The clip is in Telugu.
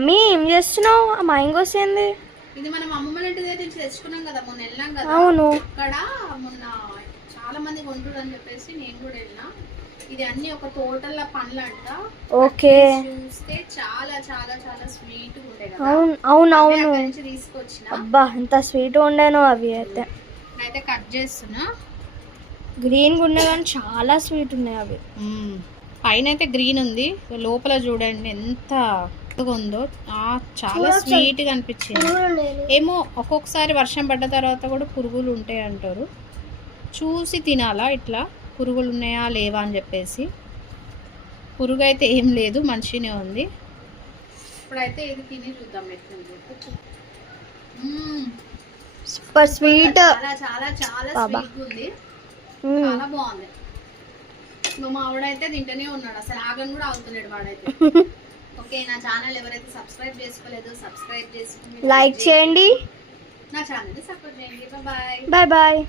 మమ్మీ ఏం చేస్తున్నావు? ఆ మ్యాంగోస్ ఏంది? ఇది మనం అమ్మమ్మ ఇంటి దగ్గర నుంచి తెచ్చుకున్నాం కదా మొన్న వెళ్ళాం కదా. అవును. అక్కడ మొన్న చాలా మంది కొంటురు అని చెప్పేసి నేను కూడా వెళ్ళినా. ఇది అన్ని ఒక తోటల పండ్లు అంట ఓకే చూస్తే చాలా చాలా చాలా స్వీట్ కదా. అవును అవును అవే అవును. నుంచి తీసుకొచ్చిన. అబ్బా ఎంత స్వీట్ ఉండేనో అవి అయితే. అయితే కట్ చేస్తున్నా. గ్రీన్ ఉన్నాయి కానీ చాలా స్వీట్ ఉన్నాయి అవి. పైన అయితే గ్రీన్ ఉంది. లోపల చూడండి ఎంత ఉందో. ఆ, చాలా స్వీట్గా అనిపించింది. ఏమో ఒక్కొక్కసారి వర్షం పడ్డ తర్వాత కూడా పురుగులు ఉంటాయి అంటారు. చూసి తినాలా ఇట్లా? పురుగులు ఉన్నాయా లేవా అని చెప్పేసి. పురుగు అయితే ఏం లేదు మంచిగానే ఉంది. ఇప్పుడైతే ఇది తిని చూద్దాం. Super sweet. చాలా చాలా చాలా. స్వీట్ ఉంది. చాలా బాగుంది. మా ఆవిడైతే తింటూనే ఉన్నాడు. అసలు ఆగని కూడా ఆగుతున్నాడు వాడైతే. ఓకే నా ఛానల్ ఎవరైతే సబ్స్క్రైబ్ చేసుకోలేదో సబ్స్క్రైబ్ చేసుకుని లైక్ చేయండి. నా ఛానల్ సపోర్ట్ చేయండి. బాయ్. Bye bye.